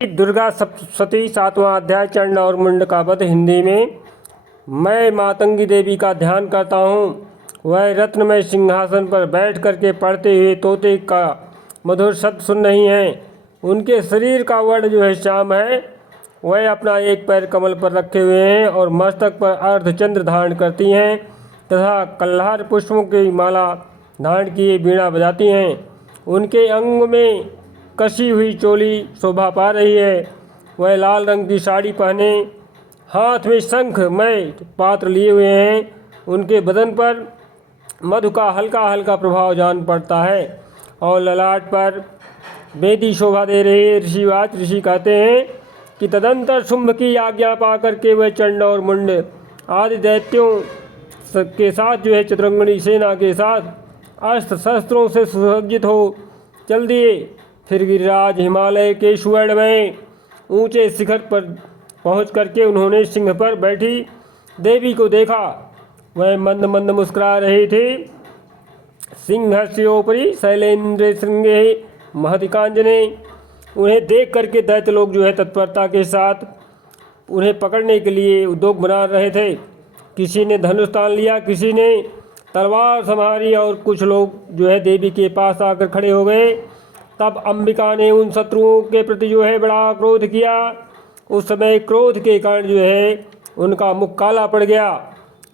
दुर्गा सप्तशती 7वां अध्याय चंड और मुंड का वध। हिंदी में। मैं मातंगी देवी का ध्यान करता हूँ। वह रत्नमय सिंहासन पर बैठ करके पढ़ते हुए तोते का मधुर शब्द सुन रही हैं। उनके शरीर का वर्ण जो है श्याम है। वह अपना एक पैर कमल पर रखे हुए हैं और मस्तक पर अर्धचंद्र धारण करती हैं तथा कल्हार पुष्पों की माला धारण किए बीणा बजाती हैं। उनके अंग में कसी हुई चोली शोभा पा रही है। वह लाल रंग की साड़ी पहने हाथ में शंखमय पात्र लिए हुए हैं। उनके बदन पर मधु का हल्का हल्का प्रभाव जान पड़ता है और ललाट पर बेदी शोभा दे रही ऋषिवाच। ऋषि कहते हैं कि तदंतर शुंभ की आज्ञा पाकर के वह चंड और मुंड आदि दैत्यों के साथ जो है चतुरंगणी सेना के साथ अस्त्र शस्त्रों से सुसज्जित हो चल दिए। फिर गिरिराज हिमालय के सुवर्ण में ऊंचे शिखर पर पहुंच करके उन्होंने सिंह पर बैठी देवी को देखा। वह मंद मंद मुस्कुरा रही थी। सिंहस्योपरि शैलेन्द्र श्रृंगे महतिकांजने। उन्हें देख करके दैत्य लोग जो है तत्परता के साथ उन्हें पकड़ने के लिए उद्योग बना रहे थे। किसी ने धनुष तान लिया, किसी ने तलवार संभारी और कुछ लोग जो है देवी के पास आकर खड़े हो गए। तब अंबिका ने उन शत्रुओं के प्रति जो है बड़ा क्रोध किया। उस समय क्रोध के कारण जो है उनका मुख काला पड़ गया,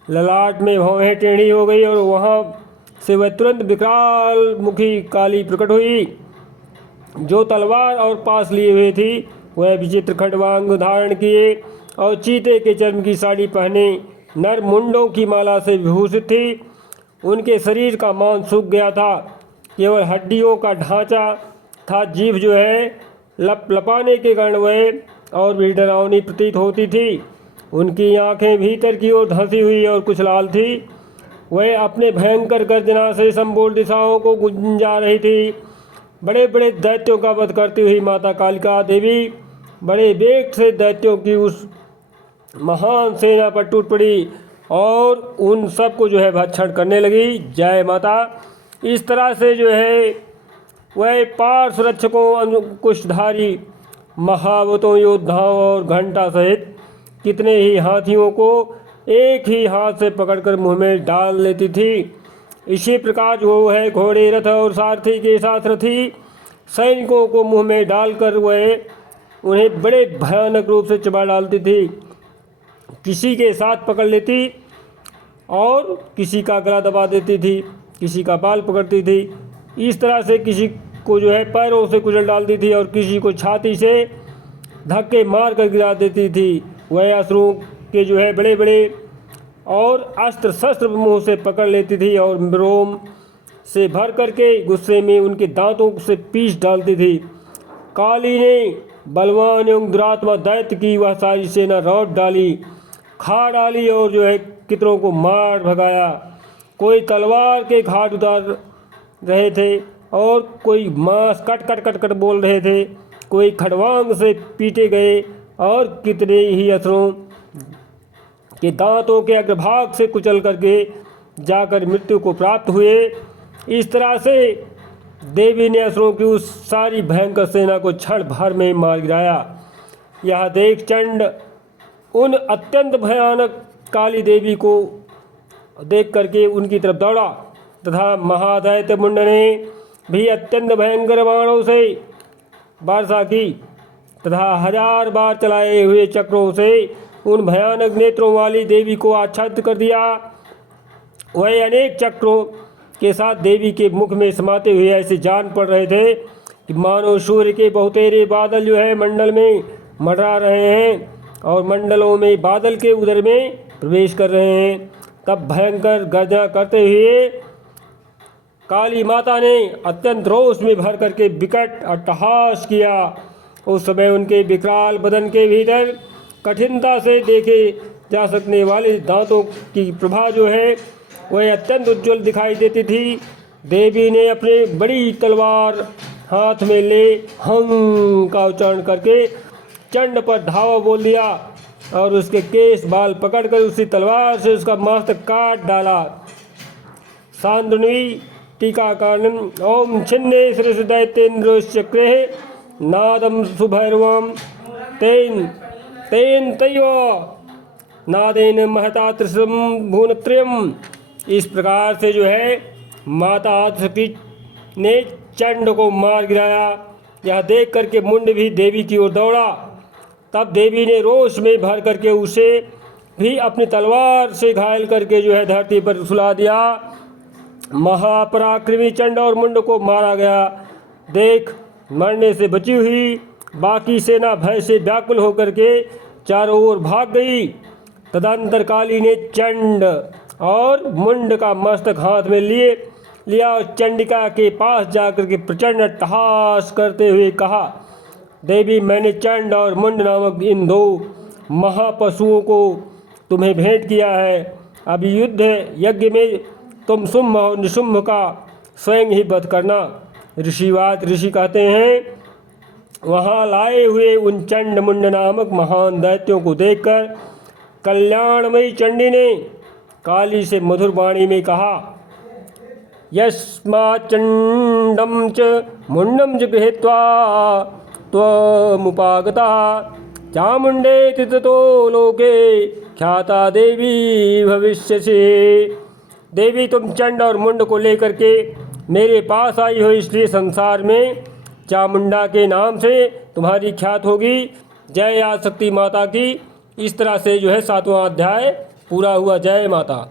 ललाट में भौहें टेढ़ी हो गई और वहाँ से वह तुरंत विकराल मुखी काली प्रकट हुई। जो तलवार और पास लिए हुए थी वह विचित्र खड्वांग धारण किए और चीते के चर्म की साड़ी पहने नर मुंडों की माला से विभूषित थी। उनके शरीर का मांस सूख गया था, केवल हड्डियों का ढांचा था। जीभ जो है लपाने के कारण वह और भी डरावनी प्रतीत होती थी। उनकी आंखें भीतर की ओर धंसी हुई और कुछ लाल थी। वह अपने भयंकर गर्जना से संपूर्ण दिशाओं को गुंजा रही थी। बड़े बड़े दैत्यों का वध करती हुई माता कालिका देवी बड़े वेग से दैत्यों की उस महान सेना पर टूट पड़ी और उन सबको जो है भक्षण करने लगी। जय माता। इस तरह से जो है वह पार्श्व रक्षकों, अंकुशधारी महावतों, योद्धाओं और घंटा सहित कितने ही हाथियों को एक ही हाथ से पकड़कर मुंह में डाल लेती थी। इसी प्रकार वो है घोड़े, रथ और सारथी के साथ रथी सैनिकों को मुंह में डालकर वह उन्हें बड़े भयानक रूप से चबा डालती थी। किसी के साथ पकड़ लेती और किसी का गला दबा देती थी, किसी का बाल पकड़ती थी। इस तरह से किसी को जो है पैरों से कुचल डालती थी और किसी को छाती से धक्के मार कर गिरा देती थी। वह असुरों के जो है बड़े बड़े और अस्त्र शस्त्र मुंह से पकड़ लेती थी और रोम से भर करके गुस्से में उनके दांतों से पीस डालती थी। काली ने बलवान एवं दुरात्मा दैत्य की वह सारी सेना रौट डाली, खा डाली और जो है कितनों को मार भगाया। कोई तलवार के घाट उतार रहे थे और कोई मांस कट कट कट कट बोल रहे थे। कोई खड़वांग से पीटे गए और कितने ही असुरों के दांतों के अग्रभाग से कुचल करके जाकर मृत्यु को प्राप्त हुए। इस तरह से देवी ने असुरों की उस सारी भयंकर सेना को क्षण भर में मार गिराया। यह देख चंड उन अत्यंत भयानक काली देवी को देख करके उनकी तरफ दौड़ा तथा महादैत्य मुंड ने भी अत्यंत भयंकर बाणों से वर्षा की तथा 1000 बार चलाए हुए चक्रों से उन भयानक नेत्रों वाली देवी को आच्छादित कर दिया। वह अनेक चक्रों के साथ देवी के मुख में समाते हुए ऐसे जान पड़ रहे थे कि मानो सूर्य के बहुतेरे बादल जो है मंडल में मंडरा रहे हैं और मंडलों में बादल के उदर में प्रवेश कर रहे हैं। तब भयंकर गर्जना करते हुए काली माता ने अत्यंत रोष में भर करके विकट अट्टहास किया। उस समय उनके विकराल बदन के भीतर कठिनता से देखे जा सकने वाले दांतों की प्रभा जो है वह अत्यंत उज्ज्वल दिखाई देती थी। देवी ने अपनी बड़ी तलवार हाथ में ले हंग का उच्चारण करके चंड पर धावा बोल दिया और उसके केस बाल पकड़कर उसी तलवार से उसका मस्तक काट डाला। सांद्रवी टीकाकरण ओम छिन्ने श्रेष्ठ दैत्येन्द्र चक्रे नादम सुभैरवम तेन तेन तैव नादेन महता त्रिशम भुवनत्रयम। इस प्रकार से जो है माता आदिशक्ति ने चंड को मार गिराया। यह देख करके मुंड भी देवी की ओर दौड़ा। तब देवी ने रोष में भर करके उसे भी अपनी तलवार से घायल करके जो है धरती पर सुला दिया। महापराक्रमी चंड और मुंड को मारा गया देख मरने से बची हुई बाकी सेना भय से व्याकुल होकर के चारों ओर भाग गई। तदंतर काली ने चंड और मुंड का मस्तक हाथ में लिया और चंडिका के पास जाकर के प्रचंड अट्टहास करते हुए कहा, देवी मैंने चंड और मुंड नामक इन दो महापशुओं को तुम्हें भेंट किया है। अब युद्ध यज्ञ में तुम शुंभ और निशुंभ का स्वयं ही वध करना। ऋषि कहते हैं, वहाँ लाए हुए उन चंड मुंड नामक महान दैत्यों को देखकर कल्याणमयी चंडी ने काली से मधुर वाणी में कहा, यस्माच्चंडं च मुंडं च गृहीत्वा त्वमुपागता चामुण्डेति ततो लोके ख्याता देवी भविष्यसि। देवी तुम चंड और मुंड को लेकर के मेरे पास आई हो, इसलिए संसार में चामुंडा के नाम से तुम्हारी ख्यात होगी। जय आदिशक्ति माता की। इस तरह से जो है 7वां अध्याय पूरा हुआ। जय माता।